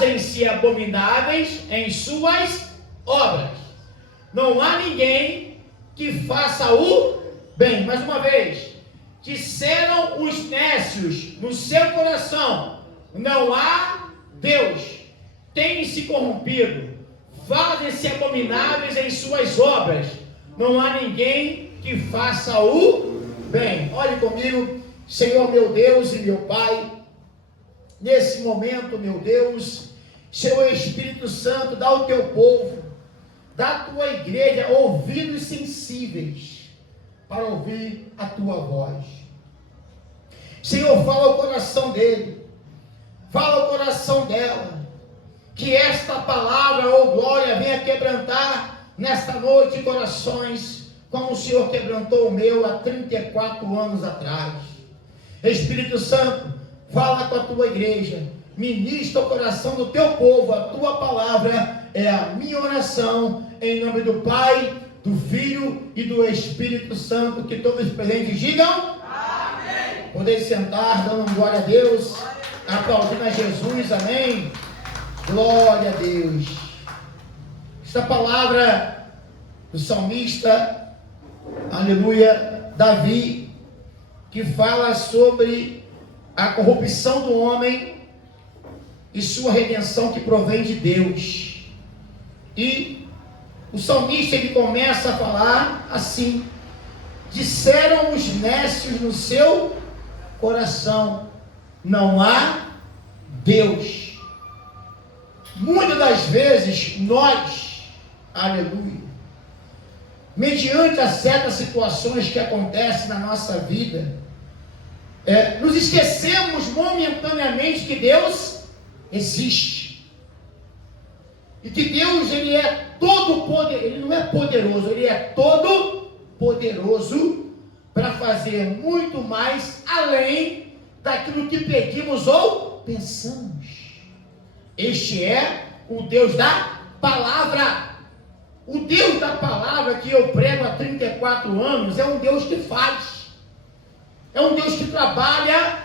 fazem-se abomináveis em suas obras. Não há ninguém que faça o bem. Mais uma vez, disseram os nécios no seu coração: não há Deus. Têm-se corrompido, fazem-se abomináveis em suas obras. Não há ninguém que faça o bem. Olhe comigo, Senhor meu Deus e meu Pai. Nesse momento, meu Deus, Senhor Espírito Santo, dá ao teu povo, dá à tua igreja ouvidos sensíveis para ouvir a tua voz. Senhor, fala ao coração dele, fala ao coração dela, que esta palavra, oh glória, venha quebrantar nesta noite corações, como o Senhor quebrantou o meu há 34 anos atrás. Espírito Santo, fala com a tua igreja, ministra o coração do teu povo, a tua palavra é a minha oração, em nome do Pai, do Filho e do Espírito Santo. Que todos os presentes digam amém. Podeis sentar, dando glória a Deus, aplaudindo a Jesus, amém. Glória a Deus. Esta palavra do salmista, aleluia, Davi, que fala sobre a corrupção do homem e sua redenção que provém de Deus. E o salmista, ele começa a falar assim: disseram os nécios no seu coração, não há Deus. Muitas das vezes nós, aleluia, mediante as certas situações que acontecem na nossa vida, nos esquecemos momentaneamente que Deus existe. E que Deus, ele é todo poderoso, ele não é poderoso, ele é todo poderoso para fazer muito mais além daquilo que pedimos ou pensamos. Este é o Deus da palavra. O Deus da palavra que eu prego há 34 anos é um Deus que faz. É um Deus que trabalha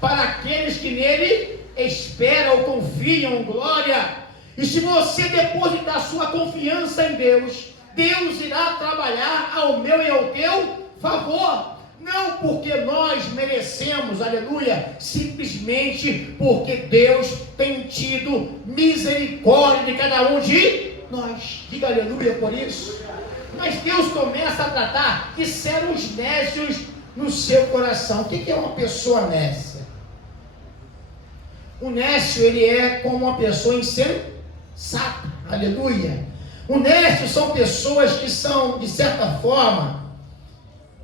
para aqueles que nele esperam ou confiam, glória. E se você depositar sua confiança em Deus, Deus irá trabalhar ao meu e ao teu favor. Não porque nós merecemos, aleluia, simplesmente porque Deus tem tido misericórdia de cada um de nós. Diga aleluia por isso. Mas Deus começa a tratar, disseram os nécios no seu coração. O que é uma pessoa nécia? O nécio, ele é como uma pessoa insensata, aleluia. O nécio são pessoas que são, de certa forma,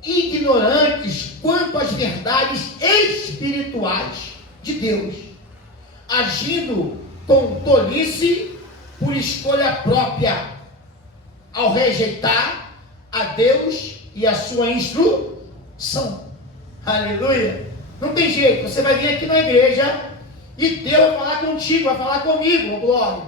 ignorantes quanto às verdades espirituais de Deus, agindo com tolice por escolha própria, ao rejeitar a Deus e a sua instrução. Aleluia. Não tem jeito, você vai vir aqui na igreja e Deus vai falar contigo, vai falar comigo, oh glória.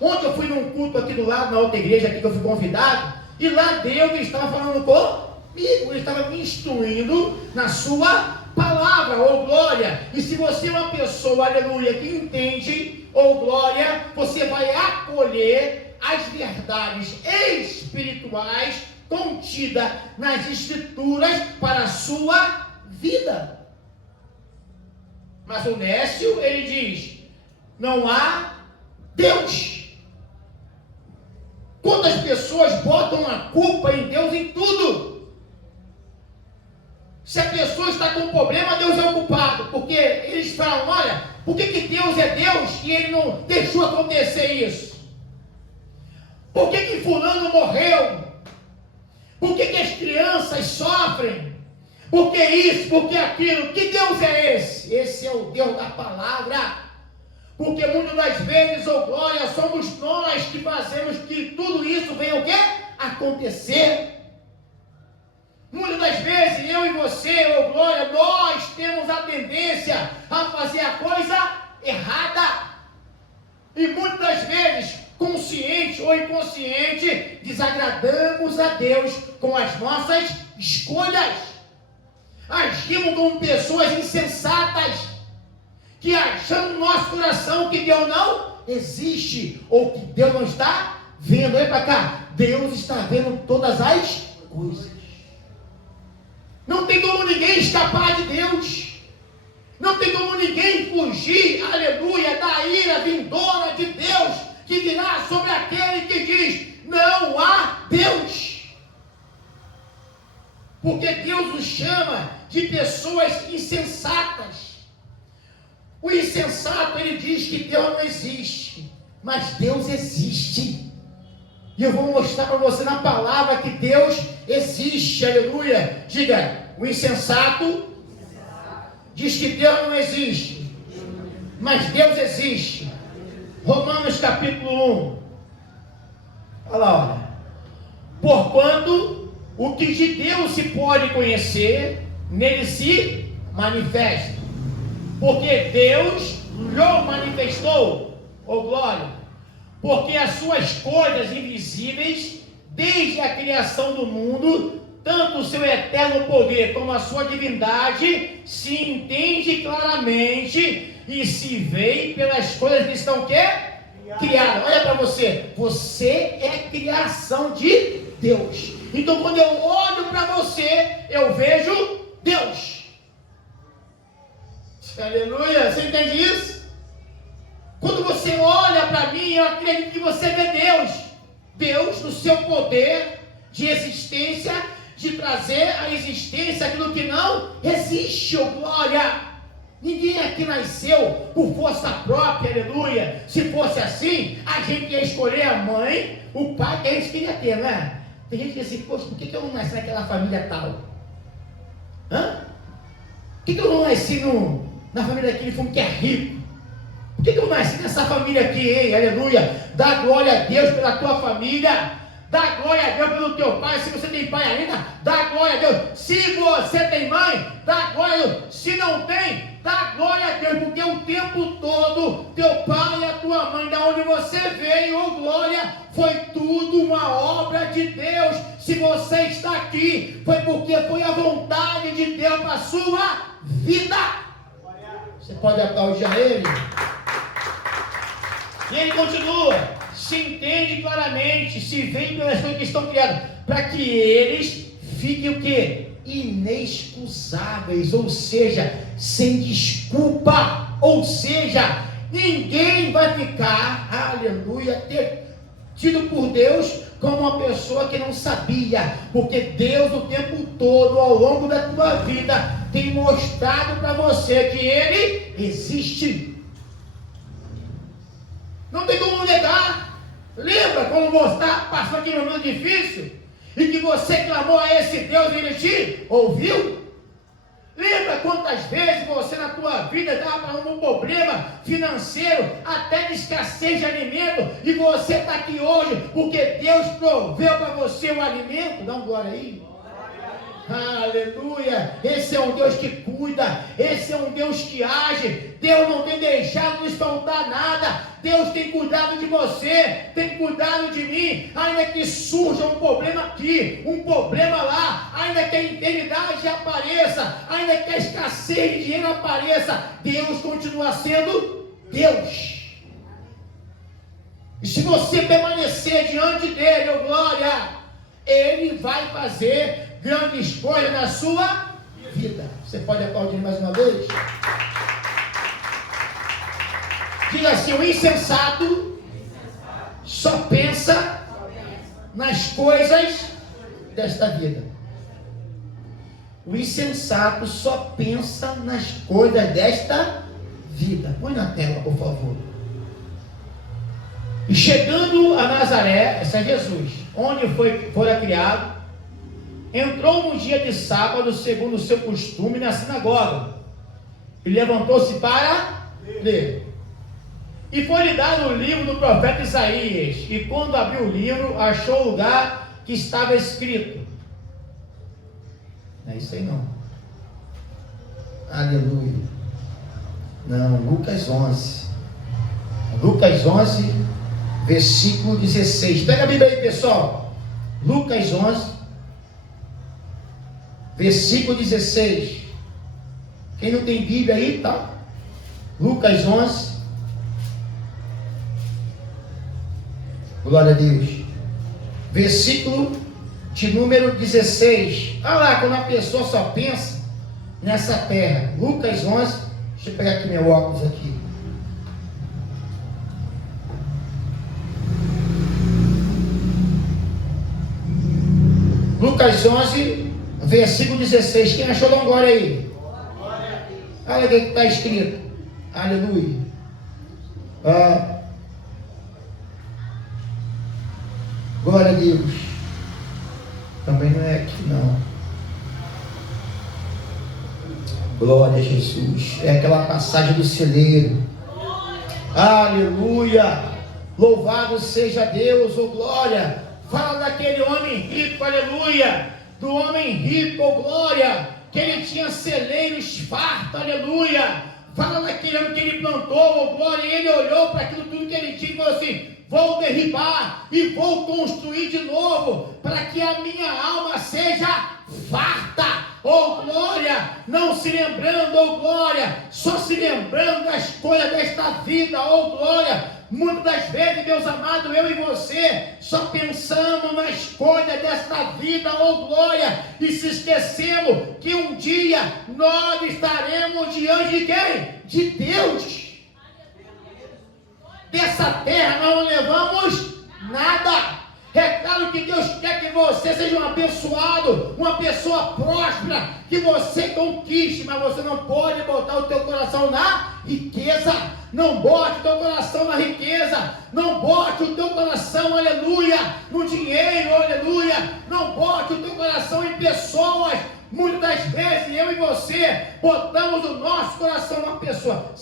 Ontem eu fui num culto aqui do lado, na outra igreja aqui que eu fui convidado, e lá Deus estava falando comigo, ele estava me instruindo na sua palavra, oh glória. E se você é uma pessoa, aleluia, que entende, oh glória, você vai acolher as verdades espirituais contidas nas escrituras para a sua vida. Mas o nécio, ele diz, não há Deus. Quantas pessoas botam a culpa em Deus em tudo? Se a pessoa está com um problema, Deus é o culpado, porque eles falam, olha, por que Deus é Deus e Ele não deixou acontecer isso? Por que fulano morreu? Por que as crianças sofrem? Por que isso? Por que aquilo? Que Deus é esse? Esse é o Deus da palavra. Porque muitas das vezes, oh glória, somos nós que fazemos que tudo isso venha o quê? Acontecer. Muitas das vezes, eu e você, oh glória, nós temos a tendência a fazer a coisa errada. E muitas das vezes, consciente ou inconsciente, desagradamos a Deus com as nossas escolhas. Agimos como pessoas insensatas, que achamos no nosso coração que Deus não existe, ou que Deus não está vendo. Olha para cá, Deus está vendo todas as coisas. Não tem como ninguém escapar de Deus. Não tem como ninguém fugir, aleluia, da ira vindoura de Deus, que virá sobre aquele que diz: não há Deus. Porque Deus nos chama de pessoas insensatas. O insensato, ele diz que Deus não existe, mas Deus existe. E eu vou mostrar para você na palavra que Deus existe, aleluia. Diga: o insensato diz que Deus não existe, mas Deus existe. Romanos capítulo 1. Olha lá, olha. Porquanto o que de Deus se pode conhecer, nele se manifesta. Porque Deus lhe manifestou, ô glória, porque as suas coisas invisíveis, desde a criação do mundo, tanto o seu eterno poder como a sua divindade, se entende claramente e se vê pelas coisas que estão criadas. Olha para você, você é criação de Deus. Então quando eu olho para você, eu vejo Deus. Aleluia, você entende isso? Quando você olha para mim, eu acredito que você vê Deus. Deus no seu poder de existência, de trazer à existência aquilo que não existe, oh glória. Ninguém aqui nasceu por força própria, aleluia. Se fosse assim, a gente ia escolher a mãe, o pai que a gente queria ter, não é? Tem gente que diz assim: poxa, por que eu não nasci naquela família tal? Por que eu não nasci na família daquele fundo que é rico? Por que eu nasci nessa família aqui, hein? Aleluia. Dá glória a Deus pela tua família. Dá glória a Deus pelo teu pai. Se você tem pai ainda, dá glória a Deus. Se você tem mãe, dá glória a Deus. Se não tem, dá glória a Deus. Porque o tempo todo, teu pai e a tua mãe, da onde você veio, oh glória, foi tudo uma obra de Deus. Se você está aqui, foi porque foi a vontade de Deus para a sua vida. Você pode aplaudir a Ele? E ele continua: se entende claramente, se vê pelas coisas que estão criadas, para que eles fiquem o quê? Inexcusáveis, ou seja, sem desculpa, ou seja, ninguém vai ficar, aleluia, tido por Deus como uma pessoa que não sabia, porque Deus o tempo todo, ao longo da tua vida, tem mostrado para você que Ele existe. Não tem como negar. Lembra quando você passou aqui num momento difícil e que você clamou a esse Deus e Ele te ouviu? Lembra quantas vezes você na tua vida estava passando um problema financeiro, até de escassez de alimento, e você está aqui hoje porque Deus proveu para você o alimento? Dá uma glória aí. Aleluia. Esse é um Deus que cuida, esse é um Deus que age. Deus não tem deixado nos faltar nada. Deus tem cuidado de você, tem cuidado de mim. Ainda que surja um problema aqui, um problema lá, ainda que a enfermidade apareça, ainda que a escassez de dinheiro apareça, Deus continua sendo Deus. E se você permanecer diante dele, oh glória, Ele vai fazer grandes coisas na sua vida. Você pode aplaudir mais uma vez? Diga assim: o insensato só pensa nas coisas desta vida. O insensato só pensa nas coisas desta vida. Põe na tela, por favor. E chegando a Nazaré, esse é Jesus, onde fora criado, entrou no dia de sábado, segundo o seu costume, na sinagoga, e levantou-se para ler. E foi-lhe dado o livro do profeta Isaías, e quando abriu o livro, achou o lugar que estava escrito. Não é isso aí não. Aleluia. Não, Lucas 11. Lucas 11, versículo 16. Pega a Bíblia aí, pessoal. Lucas 11, versículo 16. Quem não tem Bíblia aí, tá? Lucas 11. Glória a Deus. Versículo de número 16. Olha lá, quando a pessoa só pensa nessa terra. Lucas 11. Deixa eu pegar aqui meu óculos aqui. Lucas 11, versículo 16. Quem achou, dá um glória aí. Olha o que está escrito. Aleluia. Glória a Deus. Também não é aqui não. Glória a Jesus. É aquela passagem do celeiro. Aleluia. Louvado seja Deus, oh glória. Fala daquele homem rico, aleluia. Do homem rico, oh glória. Que ele tinha celeiros fartos, aleluia. Fala daquele homem que ele plantou, oh glória. E ele olhou para aquilo tudo que ele tinha e falou assim: vou derribar e vou construir de novo, para que a minha alma seja farta, oh glória, não se lembrando, oh glória, só se lembrando das coisas desta vida, oh glória. Muitas das vezes, meus amados, eu e você só pensamos nas coisas desta vida, oh glória, e se esquecemos que um dia nós estaremos diante de quem? De Deus. Dessa terra nós não levamos nada. É claro que Deus quer que você seja um abençoado, uma pessoa próspera, que você conquiste, mas você não pode botar o teu coração na riqueza. Não bote o teu coração na riqueza, não bote o teu coração, aleluia, no dinheiro, aleluia, não bote o teu coração em pessoas. Muitas das vezes eu e você botamos o nosso coração numa pessoa.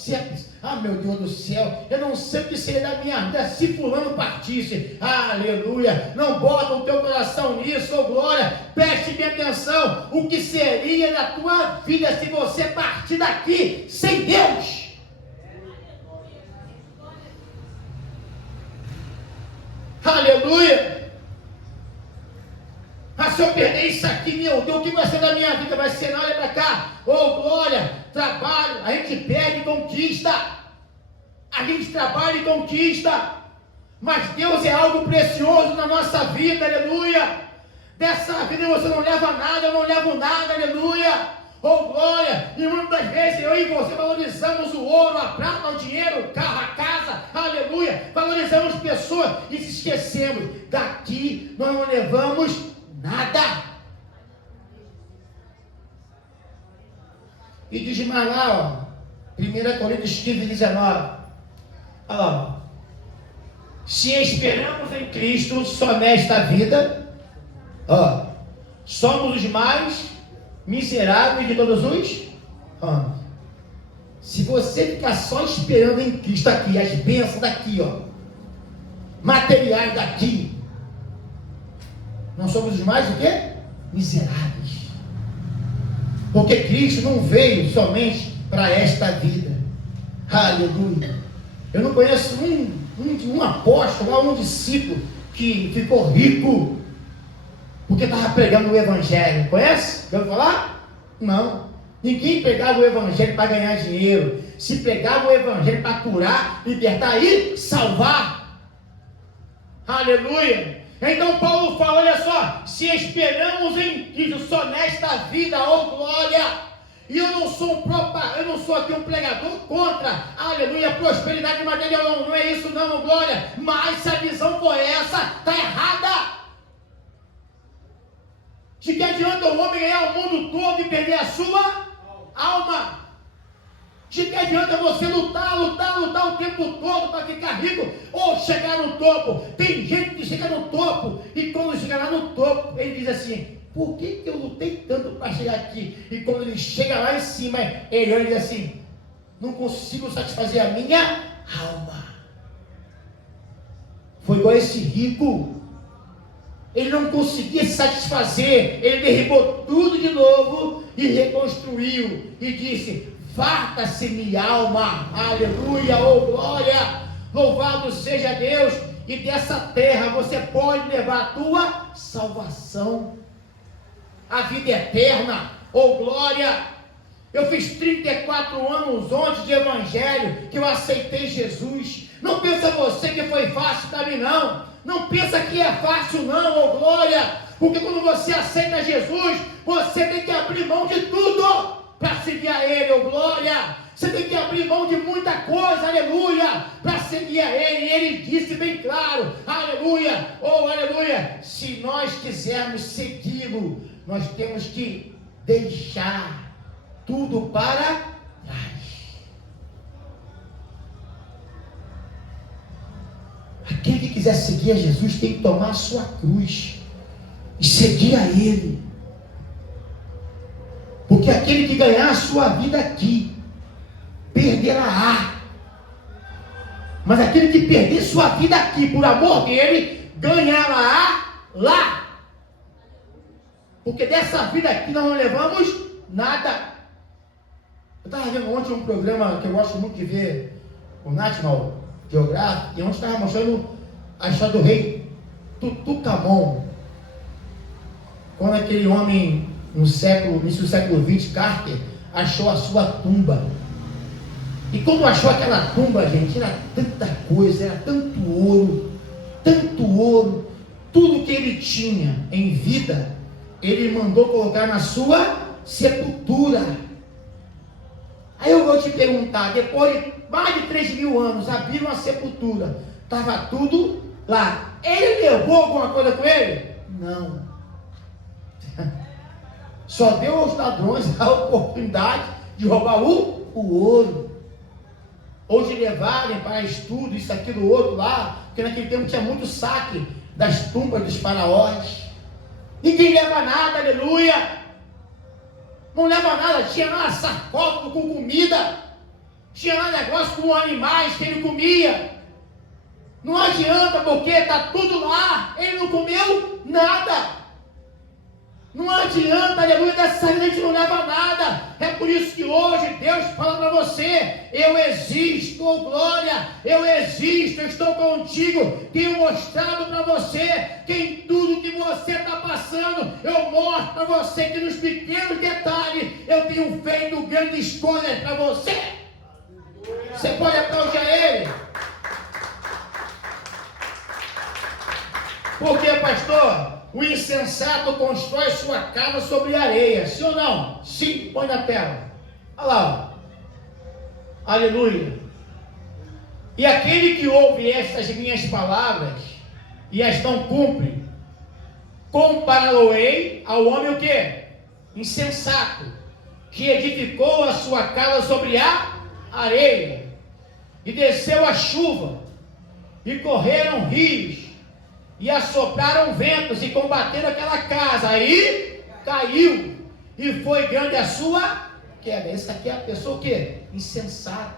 Meu Deus do céu, eu não sei o que seria da minha vida se fulano partisse. Aleluia, não bota o teu coração nisso, oh glória. Preste bem atenção, o que seria da tua vida se você partir daqui sem Deus? Aleluia. Se eu perder isso aqui, meu Deus, o que vai ser da minha vida? Vai ser, não, olha para cá, oh glória, trabalho, a gente perde e conquista, a gente trabalha e conquista, mas Deus é algo precioso na nossa vida, aleluia. Dessa vida você não leva nada, eu não levo nada, aleluia, oh glória. E muitas vezes eu e você valorizamos o ouro, a prata, o dinheiro, o carro, a casa, aleluia, valorizamos pessoas e se esquecemos, daqui nós não levamos nada. E diz mais lá, ó, 1 Coríntios 15, 19. Olha lá, ó. Se esperamos em Cristo só nesta vida, ó, somos os mais miseráveis de todos os homens. Se você ficar só esperando em Cristo aqui, as bênçãos daqui, ó, materiais daqui, nós somos os mais o quê? Miseráveis. Porque Cristo não veio somente para esta vida. Aleluia. Eu não conheço um apóstolo, um discípulo que ficou rico porque estava pregando o evangelho. Conhece? Já ouviu falar? Não. Ninguém pegava o evangelho para ganhar dinheiro. Se pegava o evangelho para curar, libertar e salvar. Aleluia. Então Paulo fala, olha só, se esperamos em Cristo só nesta vida, oh glória, e eu não sou aqui um pregador contra, aleluia, prosperidade material, não é isso não, oh glória, mas se a visão for essa, está errada. De que adianta o homem ganhar o mundo todo e perder a sua alma? De que adianta você lutar o tempo todo para ficar rico ou chegar no topo? Tem gente que chega no topo e quando chega lá no topo, ele diz assim, por que eu lutei tanto para chegar aqui? E quando ele chega lá em cima, ele olha e diz assim, não consigo satisfazer a minha alma. Foi igual esse rico. Ele não conseguia se satisfazer, ele derribou tudo de novo e reconstruiu e disse, farta-se minha alma, aleluia, oh glória, louvado seja Deus, e dessa terra você pode levar a tua salvação, a vida eterna, oh glória. Eu fiz 34 anos ontem de evangelho, que eu aceitei Jesus. Não pensa você que foi fácil para mim, não. Não pensa que é fácil, não, ô glória. Porque quando você aceita Jesus, você tem que abrir mão de tudo para seguir a Ele, ô glória. Você tem que abrir mão de muita coisa, aleluia, para seguir a Ele. E Ele disse bem claro, aleluia, oh aleluia. Se nós quisermos segui-lo, nós temos que deixar tudo para trás. Aquele que quiser seguir a Jesus tem que tomar a sua cruz e seguir a Ele. Porque aquele que ganhar a sua vida aqui, perderá. Mas aquele que perder sua vida aqui, por amor dele, ganhará lá. Porque dessa vida aqui nós não levamos nada. Eu estava vendo ontem um programa que eu gosto muito de ver, o National Geographic, e onde estava mostrando a história do rei Tutankhamon. Quando aquele homem, no início do século XX, Carter, achou a sua tumba. E quando achou aquela tumba, gente, era tanta coisa, era tanto ouro, tudo que ele tinha em vida, ele mandou colocar na sua sepultura. Aí eu vou te perguntar, depois de mais de 3.000 anos, abriram a sepultura, estava tudo lá. Ele levou alguma coisa com ele? Não. Só deu aos ladrões a oportunidade de roubar o ouro. Ou de levarem para estudo, isso, aquilo, outro lá, porque naquele tempo tinha muito saque das tumbas dos faraós. Ninguém leva nada, aleluia. Não leva nada, tinha lá sarcófago com comida, tinha lá negócio com animais que ele comia. Não adianta, porque está tudo lá, ele não comeu nada. Não adianta, aleluia, dessa vida a gente não leva nada. É por isso que hoje Deus fala para você: eu existo, oh glória, eu existo, eu estou contigo. Tenho mostrado para você que em tudo que você está passando, eu mostro para você que nos pequenos detalhes eu tenho feito grandes escolhas para você. Você pode aplaudir a Ele? Por quê, pastor? O insensato constrói sua casa sobre areia, sim ou não? Sim, põe na tela. Olha lá, ó. Aleluia. E aquele que ouve estas minhas palavras e as não cumpre, compará-lo-ei ao homem o quê? Insensato, que edificou a sua casa sobre a areia, e desceu a chuva, e correram rios, e assopraram ventos e combateram aquela casa, aí caiu, e foi grande a sua queda. Essa aqui é a pessoa o quê? Insensata.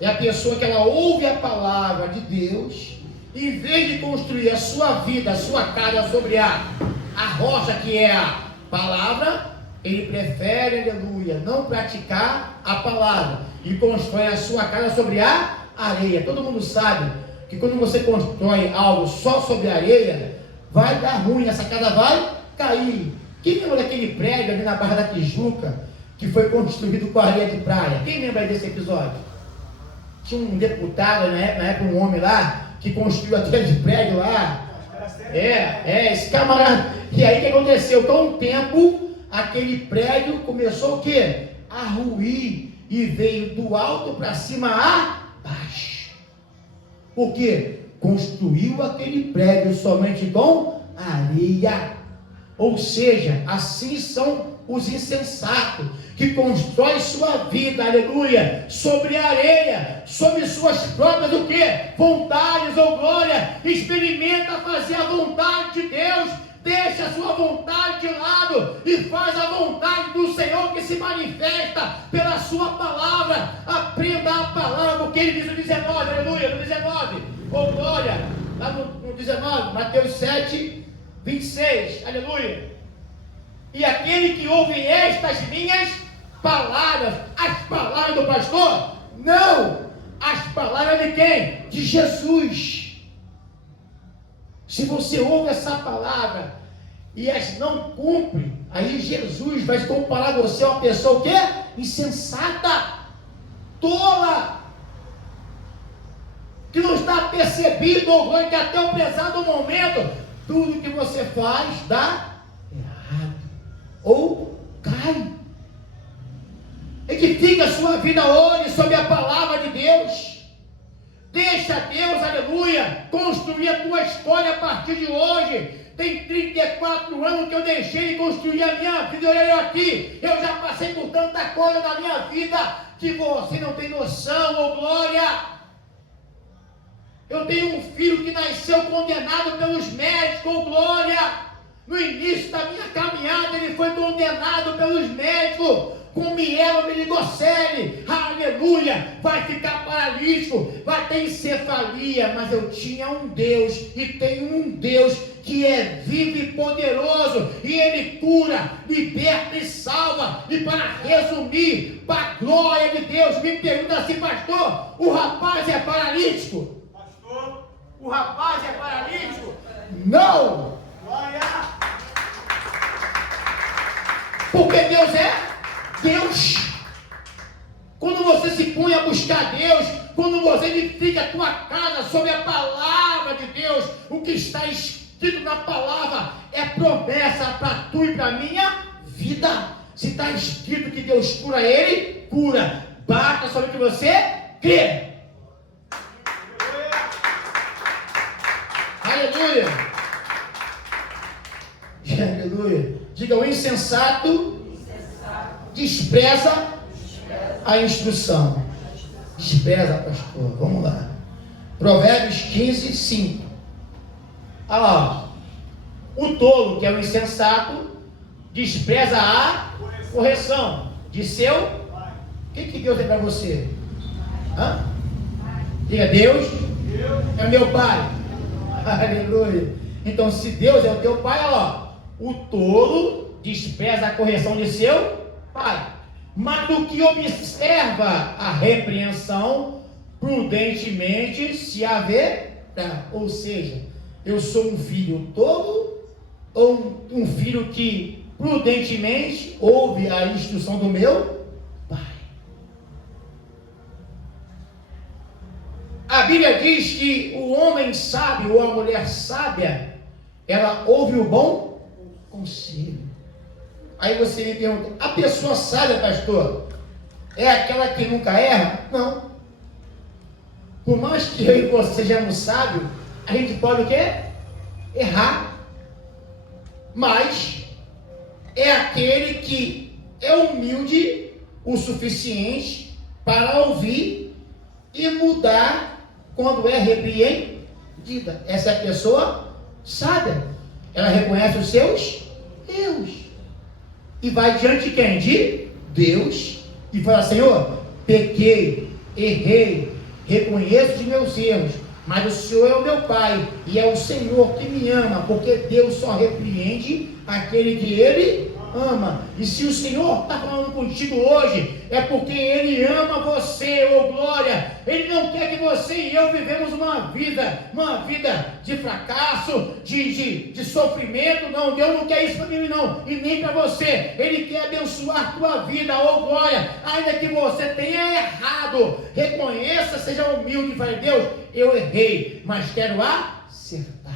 É a pessoa que ela ouve a palavra de Deus, e em vez de construir a sua vida, a sua casa sobre a rocha que é a palavra, ele prefere, aleluia, não praticar a palavra, e constrói a sua casa sobre a areia. Todo mundo sabe que quando você constrói algo só sobre areia, vai dar ruim, essa casa vai cair. Quem lembra daquele prédio ali na Barra da Tijuca, que foi construído com areia de praia? Quem lembra desse episódio? Tinha um deputado, na época um homem lá, que construiu aquele prédio lá. Esse camarada. E aí o que aconteceu? Com o tempo, aquele prédio começou o quê? A ruir, e veio do alto para cima abaixo. Porque construiu aquele prédio somente com areia. Ou seja, assim são os insensatos, que constroem sua vida, aleluia, sobre a areia, sobre suas próprias o quê? Vontades ou glória. Experimenta fazer a vontade de Deus. Deixa a sua vontade de lado e faz a vontade do Senhor, que se manifesta pela sua palavra. Aprenda a palavra, o que ele diz no 19, aleluia, no 19, oh glória, lá no 19, Mateus 7, 26, aleluia. E aquele que ouve estas minhas palavras, as palavras do pastor? Não, as palavras de quem? De Jesus. Se você ouve essa palavra e as não cumpre, aí Jesus vai comparar você a uma pessoa o quê? Insensata, tola, que não está percebido, ou que até o pesado momento, tudo que você faz dá errado, ou cai. Edifica a sua vida hoje sobre a palavra de Deus. Deixa Deus, aleluia, construir a tua história a partir de hoje. Tem 34 anos que eu deixei de construir a minha vida. Olha eu aqui, eu já passei por tanta coisa na minha vida que você não tem noção, ô glória. Eu tenho um filho que nasceu condenado pelos médicos, ô glória. No início da minha caminhada ele foi condenado pelos médicos com mielomeningocele, aleluia, vai ficar paralítico, vai ter encefalia, mas eu tinha um Deus, e tenho um Deus que é vivo e poderoso, e Ele cura, liberta e salva. E para resumir, para a glória de Deus, me pergunta assim, pastor, o rapaz é paralítico? Pastor, o rapaz é paralítico? Não! Glória! Porque Deus é Deus. Quando você se põe a buscar Deus, quando você edifica a tua casa sobre a palavra de Deus, o que está escrito na palavra é promessa para tu e para minha vida. Se está escrito que Deus cura, Ele cura. Basta sobre o que você crê. Aleluia. Aleluia. Diga: o insensato despreza a instrução. Despreza, pastor. Vamos lá. Provérbios 15, 5. Olha lá. O tolo, que é o insensato, despreza a correção de seu. O que Deus tem para você? Hã? Diga: Deus é meu pai. Aleluia. Então, se Deus é o teu pai, olha lá. O tolo despreza a correção de seu pai, mas do que observa a repreensão, prudentemente se haverá. Ou seja, eu sou um filho tolo ou um filho que prudentemente ouve a instrução do meu pai? A Bíblia diz que o homem sábio ou a mulher sábia, ela ouve o bom conselho. Aí você me pergunta: a pessoa sábia, pastor, é aquela que nunca erra? Não. Por mais que eu e você sejamos sábios, a gente pode o quê? Errar. Mas é aquele que é humilde o suficiente para ouvir e mudar quando é repreendida. Essa é a pessoa sábia. Ela reconhece os seus erros e vai diante de quem? De Deus, e fala: Senhor, pequei, errei, reconheço os meus erros, mas o Senhor é o meu Pai, e é o Senhor que me ama, porque Deus só repreende aquele que Ele ama. E se o Senhor está falando contigo hoje, é porque Ele ama você, ô glória. Ele não quer que você e eu vivemos uma vida de fracasso, de sofrimento. Não, Deus não quer isso para mim, não, e nem para você. Ele quer abençoar a tua vida, ô glória. Ainda que você tenha errado, reconheça, seja humilde e fale: Deus, eu errei, mas quero acertar.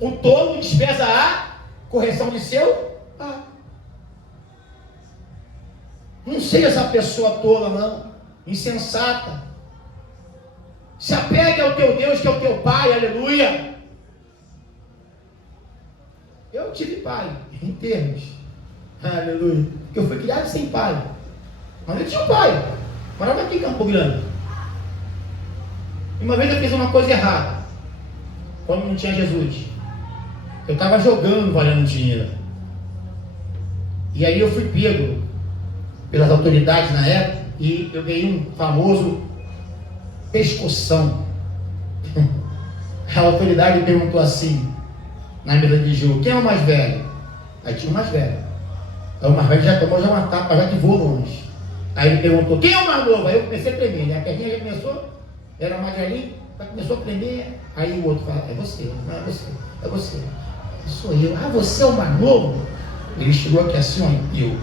O tolo despreza a correção de seu pai. Não seja essa pessoa tola, não, insensata. Se apegue ao teu Deus, que é o teu pai, aleluia. Eu tive pai, em termos, aleluia, porque eu fui criado sem pai, mas eu tinha um pai, morava aqui em Campo Grande. E uma vez eu fiz uma coisa errada, quando não tinha Jesus. Eu estava jogando, valendo dinheiro. E aí eu fui pego pelas autoridades na época, e eu ganhei um famoso pescoção. A autoridade perguntou assim, na mesa de jogo: quem é o mais velho? Aí tinha o mais velho. Aí o mais velho já tomou uma tapa, já que voou longe. Aí ele perguntou: quem é o mais novo? Aí eu comecei a tremer, né? A perninha já começou Era Madalena, começou a tremer. Aí o outro fala, é você, não é você, é você. Sou eu. Ah, você é o mais novo? Ele chegou aqui assim, ó, eu.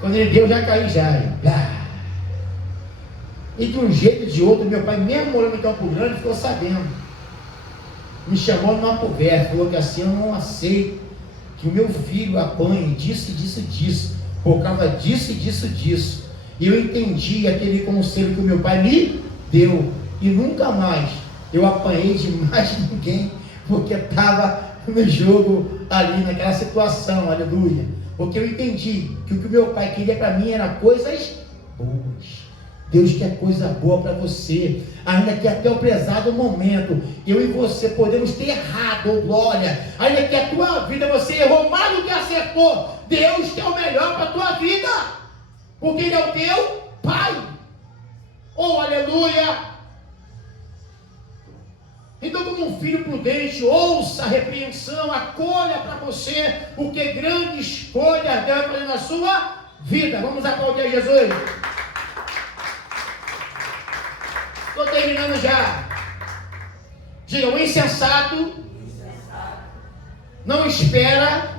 Quando ele deu, já caí já. E de um jeito ou de outro, meu pai, mesmo morando em Campo Grande, ficou sabendo. Me chamou numa conversa, falou que assim, eu não aceito que o meu filho apanhe disso, disso, disso, por causa disso, disso, disso. E eu entendi aquele conselho que o meu pai me deu. E nunca mais eu apanhei de mais ninguém, porque estava no jogo ali, naquela situação, aleluia. Porque eu entendi que o que o meu pai queria para mim era coisas boas. Deus quer coisa boa para você, ainda que até o prezado momento, eu e você podemos ter errado, glória, ainda que a tua vida você errou mais do que acertou, Deus quer o melhor para a tua vida, porque Ele é o teu Pai, oh aleluia. Então, como um filho prudente, ouça a repreensão, acolha para você, porque grande escolha Deus fazer na sua vida. Vamos aplaudir Jesus. Estou terminando já. Diga, o insensato não espera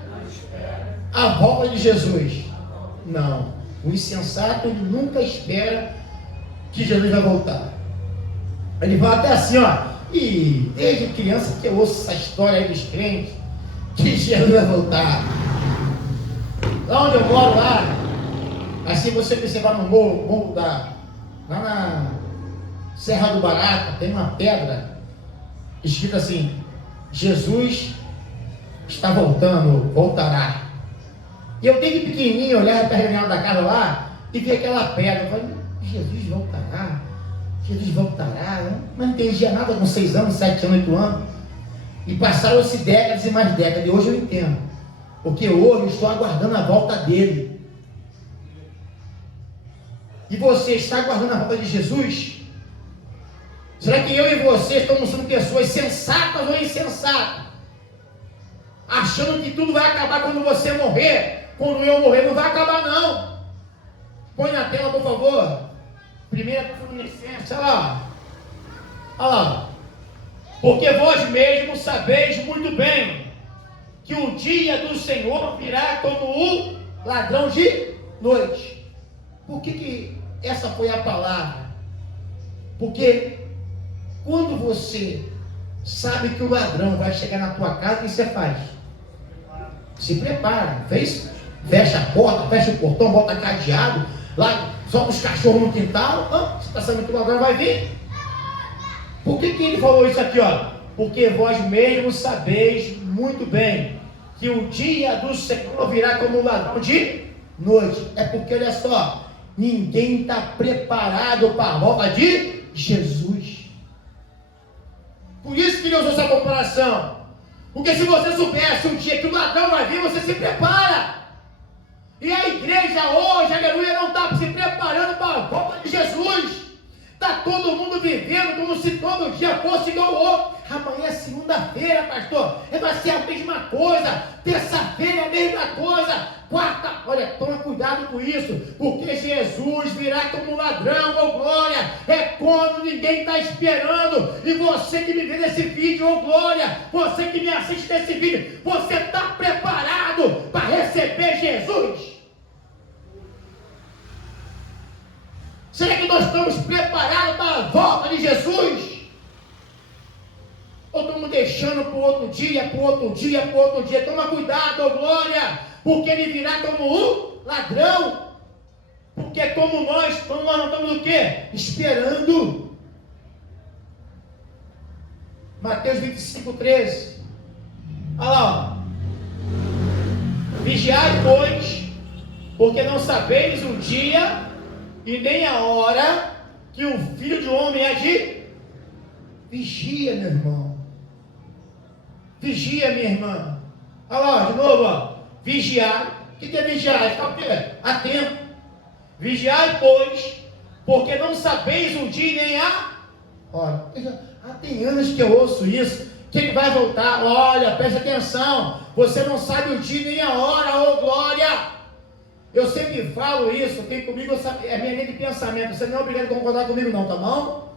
a volta de Jesus. Não, o insensato ele nunca espera que Jesus vai voltar. Ele vai até assim, ó. E desde criança que eu ouço essa história aí dos crentes, que Jesus vai voltar. Lá onde eu moro, lá, assim você vai no morro lá na Serra do Barata, tem uma pedra escrita assim, Jesus está voltando, voltará. E eu desde pequenininho olhava para a reunião da casa lá e via aquela pedra, eu falei, Jesus voltará. Jesus voltará, né? Mas não entendia nada com 6 anos, 7 anos, 8 anos. E passaram-se décadas e mais décadas. E hoje eu entendo. Porque hoje eu estou aguardando a volta dele. E você está aguardando a volta de Jesus? Será que eu e você estamos sendo pessoas sensatas ou insensatas? Achando que tudo vai acabar quando você morrer? Quando eu morrer, não vai acabar não. Põe na tela, por favor. 1 Tessalonicenses, olha lá. Olha lá. Porque vós mesmos sabeis muito bem que o dia do Senhor virá como o ladrão de noite. Por que essa foi a palavra? Porque quando você sabe que o ladrão vai chegar na tua casa, o que você faz? Se prepara, fez? Fecha a porta, fecha o portão, bota cadeado, lá solta os cachorros no quintal. Você está sabendo que o ladrão vai vir? Por que ele falou isso aqui, ó? Porque vós mesmos sabeis muito bem que o dia do Senhor virá como um ladrão de noite. É porque, olha só, ninguém está preparado para a volta de Jesus. Por isso que ele usou essa comparação. Porque se você soubesse um dia que o ladrão vai vir, você se prepara. E a igreja hoje, aleluia, não está se preparando para a volta de Jesus. Está todo mundo vivendo como se todo dia fosse igual o outro. Amanhã é segunda-feira, pastor, vai ser a mesma coisa. Terça-feira é a mesma coisa. Quarta, olha, toma cuidado com isso, porque Jesus virá como um ladrão, oh glória. É quando ninguém está esperando. E você que me vê nesse vídeo, oh glória, você que me assiste nesse vídeo, você está preparado para receber Jesus? Será que nós estamos preparados para a volta de Jesus? Ou estamos deixando para o outro dia, para o outro dia, para o outro dia? Toma cuidado, oh glória, porque ele virá como um ladrão. Porque como nós não estamos o quê? Esperando. Mateus 25:13. Olha lá, ó. Vigiai, pois, porque não sabeis o dia e nem a hora que o Filho do Homem é de... Vigia, meu irmão. Vigia, minha irmã. Olha lá, de novo, ó. Vigiar. O que é vigiar? É ficar o quê? Atento. Vigiai, pois, porque não sabeis o dia nem a hora. Tem anos que eu ouço isso, que ele vai voltar. Olha, preste atenção. Você não sabe o dia nem a hora, ô glória. Eu sempre falo isso, tem comigo, é minha linha de pensamento. Você não é obrigado a concordar comigo não, tá bom?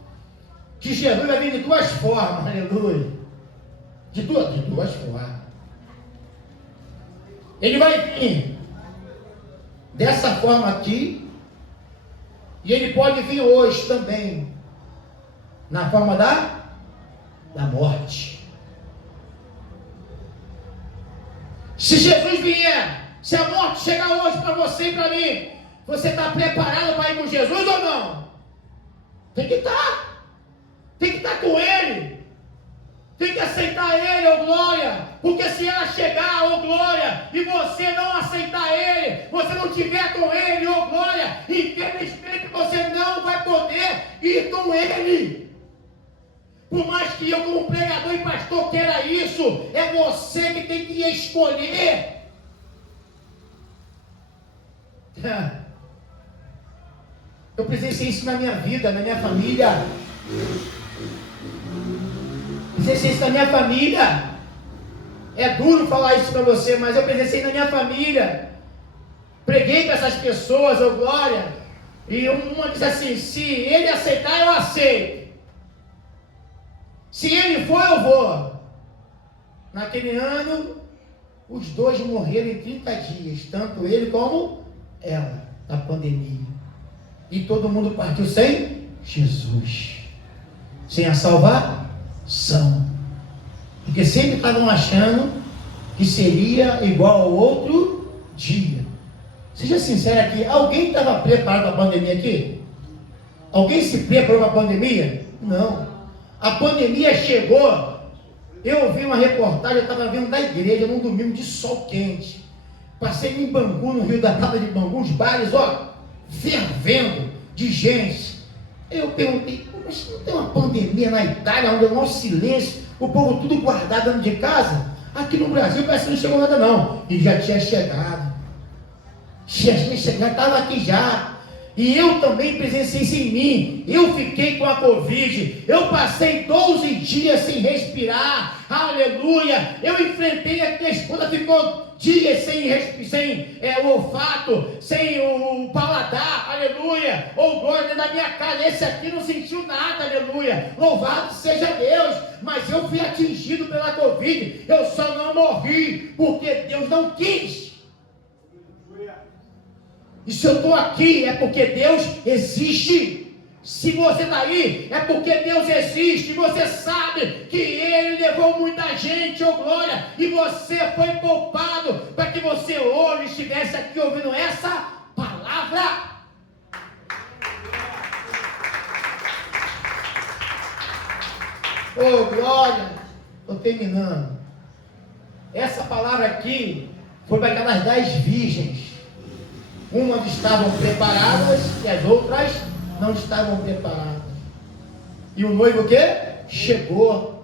que Jesus vai vir de duas formas, aleluia. De duas formas. Ele vai vir dessa forma aqui, e ele pode vir hoje também, na forma da morte. Se Jesus vier, se a morte chegar hoje para você e para mim, você está preparado para ir com Jesus ou não? Tem que estar. Tem que estar com Ele. Tem que aceitar Ele, ô glória. Porque se ela chegar, ô glória, e você não aceitar Ele, você não estiver com Ele, ô glória, infelizmente você não vai poder ir com Ele. Por mais que eu, como pregador e pastor, queira isso, é você que tem que escolher. Eu presenciei isso na minha vida, na minha família. Presenciei isso na minha família. É duro falar isso para você, mas eu presenciei na minha família. Preguei para essas pessoas, ô glória. E uma disse assim: se ele aceitar, eu aceito. Se ele for, eu vou. Naquele ano, os dois morreram em 30 dias, tanto ele como ela, da pandemia. E todo mundo partiu sem Jesus, sem a salvação. Porque sempre estavam achando que seria igual ao outro dia. Seja sincero aqui, alguém estava preparado para a pandemia aqui? Alguém se preparou para a pandemia? Não. A pandemia chegou. Eu ouvi uma reportagem, eu estava vendo da igreja num domingo de sol quente. Passei em Bangu, no Rio da Prata de Bangu, os bares, fervendo de gente. Eu perguntei, mas não tem uma pandemia na Itália, onde é o maior silêncio, o povo tudo guardado dentro de casa? Aqui no Brasil parece que não chegou nada não. E já tinha chegado. Já estava aqui já. E eu também presenciei isso em mim. Eu fiquei com a Covid. Eu passei 12 dias sem respirar. Aleluia. Eu enfrentei, a minha esposa ficou dias sem o olfato, sem o paladar. Aleluia. Ou glória dentro da minha casa. Esse aqui não sentiu nada. Aleluia. Louvado seja Deus. Mas eu fui atingido pela Covid. Eu só não morri porque Deus não quis. E se eu estou aqui, é porque Deus existe. Se você está aí, é porque Deus existe. Você sabe que Ele levou muita gente, ô glória, e você foi poupado para que você hoje estivesse aqui ouvindo essa palavra. Ô glória, estou terminando. Essa palavra aqui foi para aquelas 10 virgens. Umas estavam preparadas e as outras não estavam preparadas. E o noivo o quê? Chegou.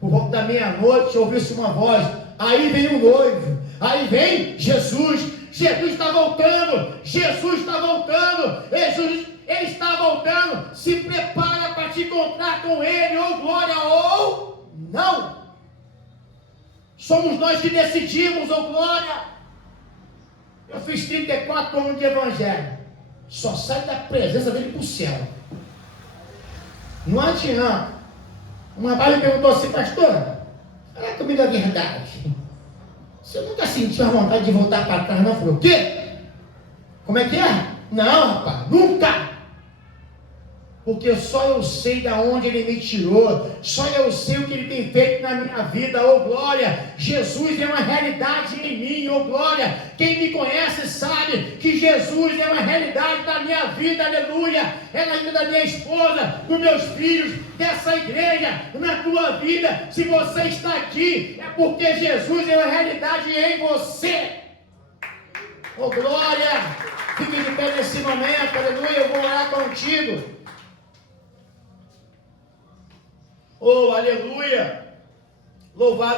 Por volta da meia-noite ouviu-se uma voz. Aí vem o noivo. Aí vem Jesus. Jesus está voltando. Jesus está voltando. Jesus, Ele está voltando. Se prepara para te encontrar com Ele, ou glória, ou não. Somos nós que decidimos, ou glória. Eu fiz 34 anos de evangelho. Só sai da presença dele para o céu. Não adianta. Uma vez me perguntou assim: pastor, fala comigo a verdade. Você nunca sentiu a vontade de voltar para trás, não? Eu falei: o quê? Como é que é? Não, rapaz, nunca. Porque só eu sei de onde Ele me tirou. Só eu sei o que Ele tem feito na minha vida, ô glória. Jesus é uma realidade em mim, ô glória. Quem me conhece sabe que Jesus é uma realidade da minha vida, aleluia. É na vida da minha esposa, dos meus filhos, dessa igreja, na tua vida. Se você está aqui, é porque Jesus é uma realidade em você. Ô glória. Fique de pé nesse momento, aleluia. Eu vou orar contigo. Oh, aleluia! Louvado